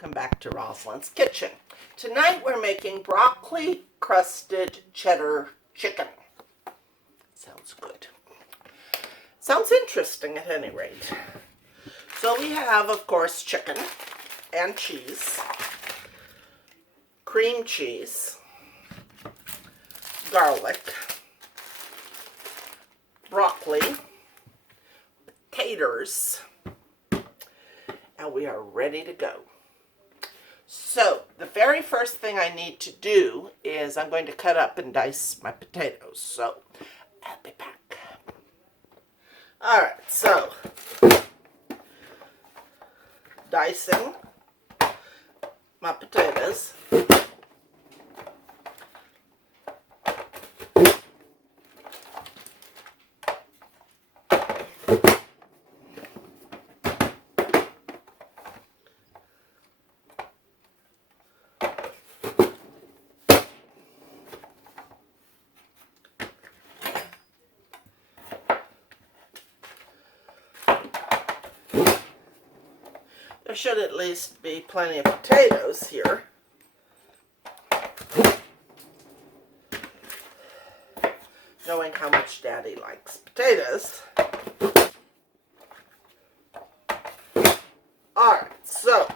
Welcome back to Rosalind's Kitchen. Tonight we're making broccoli crusted cheddar chicken. Sounds good. Sounds interesting at any rate. So we have, of course, chicken and cheese, cream cheese, garlic, broccoli, potatoes, and we are ready to go. So, the very first thing I need to do is I'm going to cut up and dice my potatoes. So, I'll be back. Alright, so, dicing my potatoes. There should at least be plenty of potatoes here. Knowing how much Daddy likes potatoes. Alright, so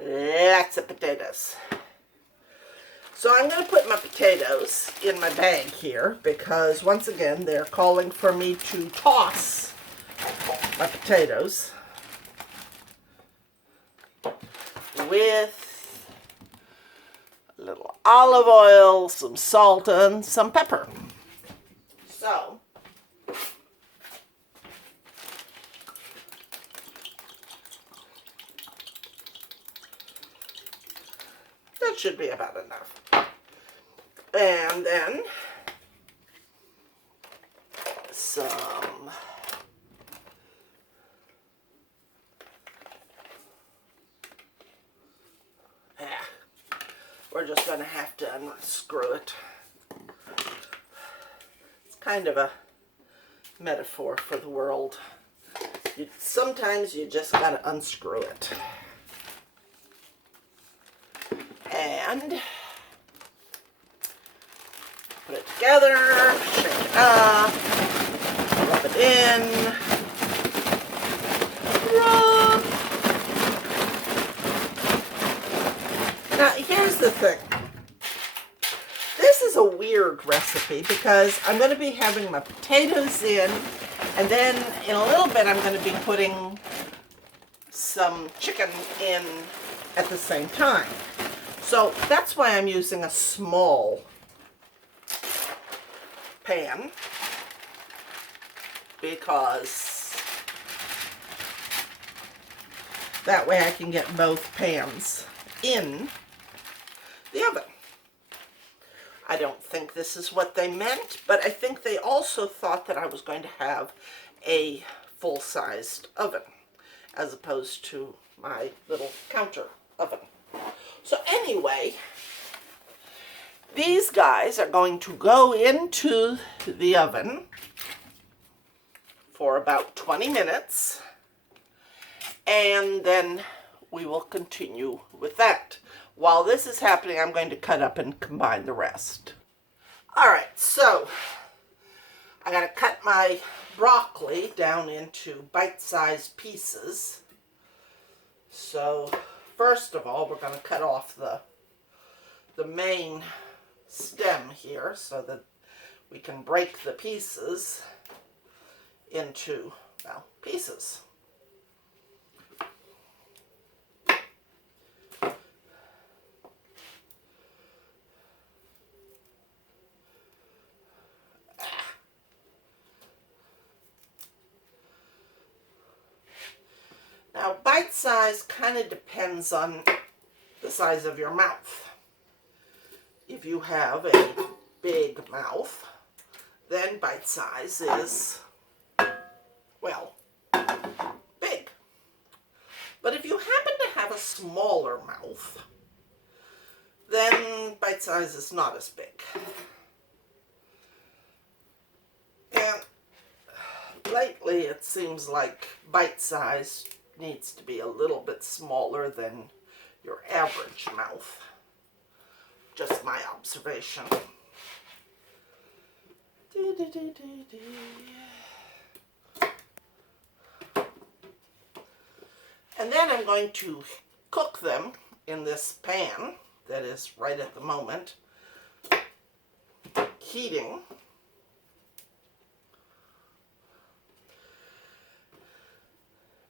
lots of potatoes. So I'm going to put my potatoes in my bag here because, once again, they're calling for me to toss my potatoes with a little olive oil, some salt, and some pepper. So, that should be about enough. And then some we're just going to have to unscrew it. It's kind of a metaphor for the world. Sometimes you just got to unscrew it. And put it together, shake it up, rub it in, rub. Now, here's the thing. This is a weird recipe because I'm going to be having my potatoes in, and then in a little bit I'm going to be putting some chicken in at the same time. So that's why I'm using a small pan, because that way I can get both pans in the oven. I don't think this is what they meant, but I think they also thought that I was going to have a full-sized oven as opposed to my little counter oven. So anyway, these guys are going to go into the oven for about 20 minutes, and then we will continue with that. While this is happening, I'm going to cut up and combine the rest. Alright, so I gotta cut my broccoli down into bite-sized pieces. So first of all, we're going to cut off the main stem here so that we can break the pieces into, well, pieces. Now, bite size kind of depends on the size of your mouth. If you have a big mouth, then bite size is, well, big. But if you happen to have a smaller mouth, then bite size is not as big. lately it seems like bite size needs to be a little bit smaller than your average mouth. Just my observation. And then I'm going to cook them in this pan that is right at the moment heating.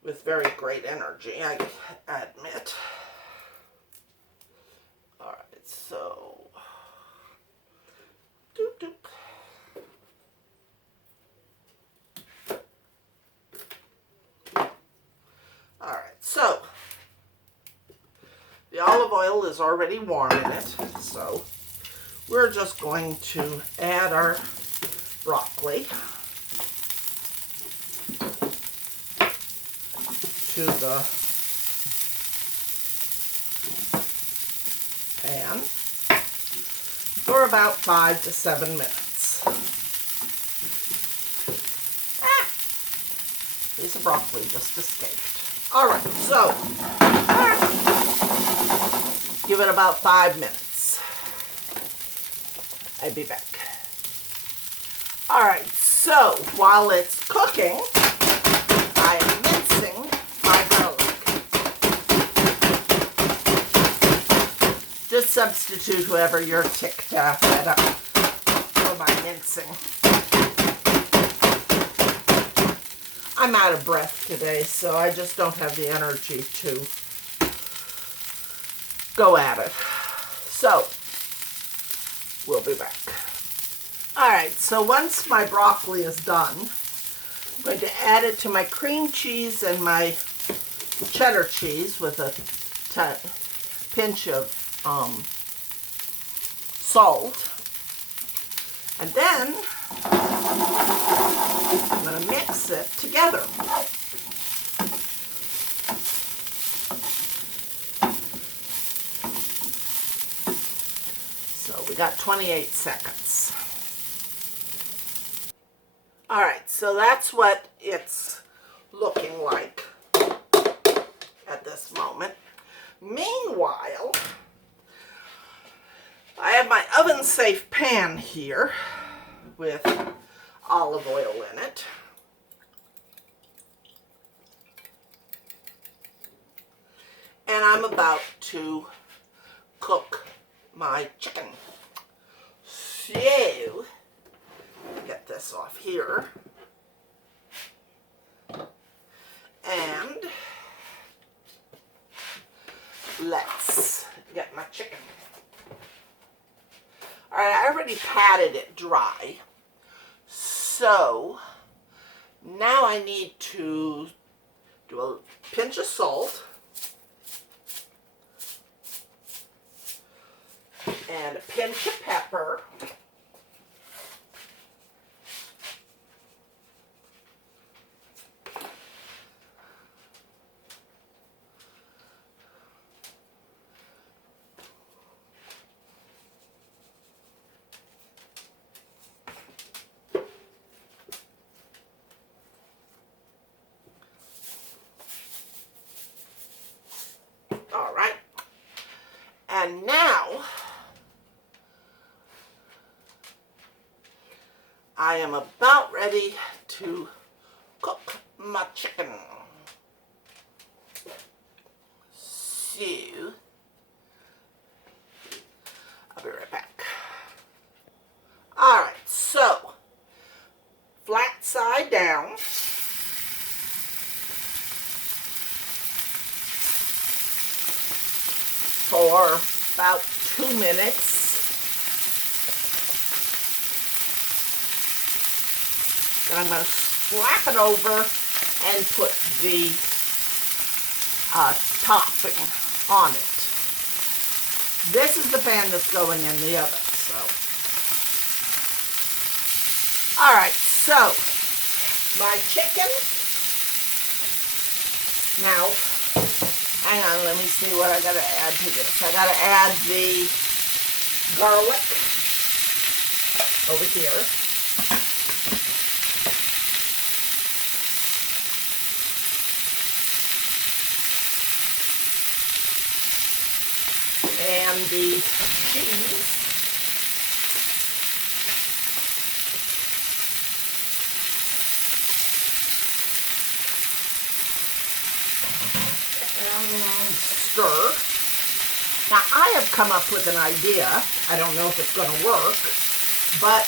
With very great energy, I admit. All right, so doop doop. All right, so the olive oil is already warm in it, so we're just going to add our broccoli to the pan for about 5 to 7 minutes. Piece of broccoli just escaped. All right, so give it about 5 minutes. I'll be back. All right, so while it's cooking, I am mincing my garlic. Just substitute whoever you're ticked at for my mincing. I'm out of breath today, so I just don't have the energy to go at it. So, we'll be back. All right, so once my broccoli is done, I'm going to add it to my cream cheese and my cheddar cheese with a pinch of salt. And then I'm going to mix it together. So we got 28 seconds. All right, so that's what it's looking like at this moment. Meanwhile, I have my oven-safe pan here with olive oil in it. And I'm about to cook my chicken. So, get this off here. And let's get my chicken. All right, I already patted it dry. So now I need to do a pinch of salt and a pinch of pepper. All right, and now I am about ready to cook my chicken. So, I'll be right back. All right, so flat side down. For about 2 minutes. Then I'm going to slap it over and put the topping on it. This is the pan that's going in the oven. So, all right. So my chicken. Now, hang on. Let me see what I got to add to this. I got to add the garlic over here. the cheese. And stir. Now, I have come up with an idea. I don't know if it's going to work, but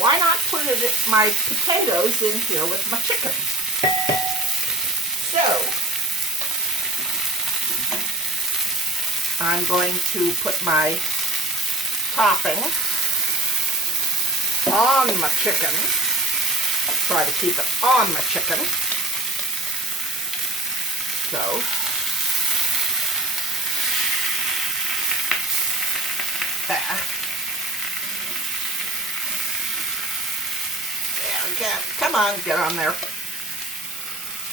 why not put my potatoes in here with my chicken? So, I'm going to put my topping on my chicken. Try to keep it on my chicken. So, there. There we go. Come on, get on there.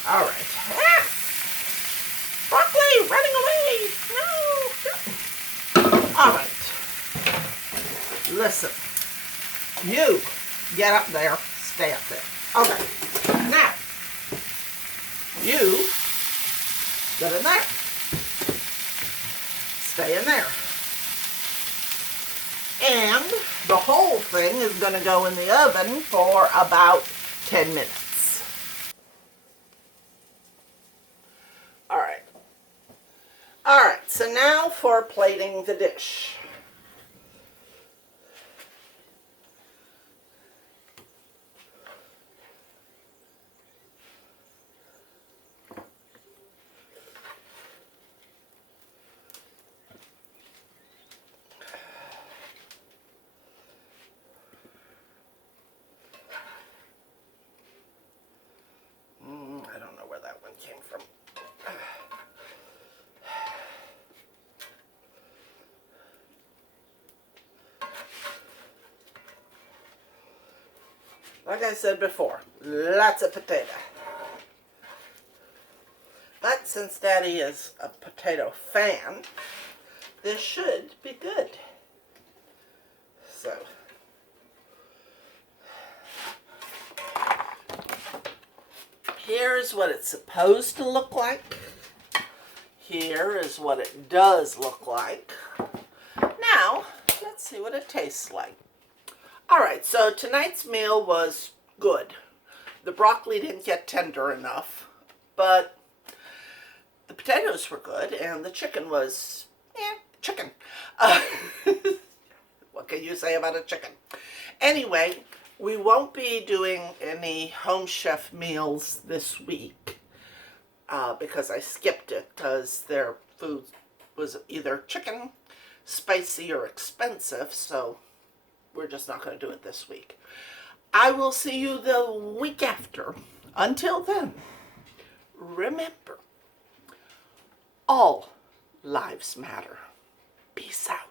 All right. Ah! Broccoli, running away. No. All right. Listen. You get up there. Stay up there. Okay. Now, you get in there. Stay in there. And the whole thing is going to go in the oven for about 10 minutes. All right, so now for plating the dish. I don't know where that one came from. Like I said before, lots of potato. But since Daddy is a potato fan, this should be good. So, here's what it's supposed to look like. Here is what it does look like. Now, let's see what it tastes like. All right, so tonight's meal was good. The broccoli didn't get tender enough, but the potatoes were good, and the chicken was, chicken. What can you say about a chicken? Anyway, we won't be doing any home chef meals this week because I skipped it because their food was either chicken, spicy, or expensive, so we're just not going to do it this week. I will see you the week after. Until then, remember, all lives matter. Peace out.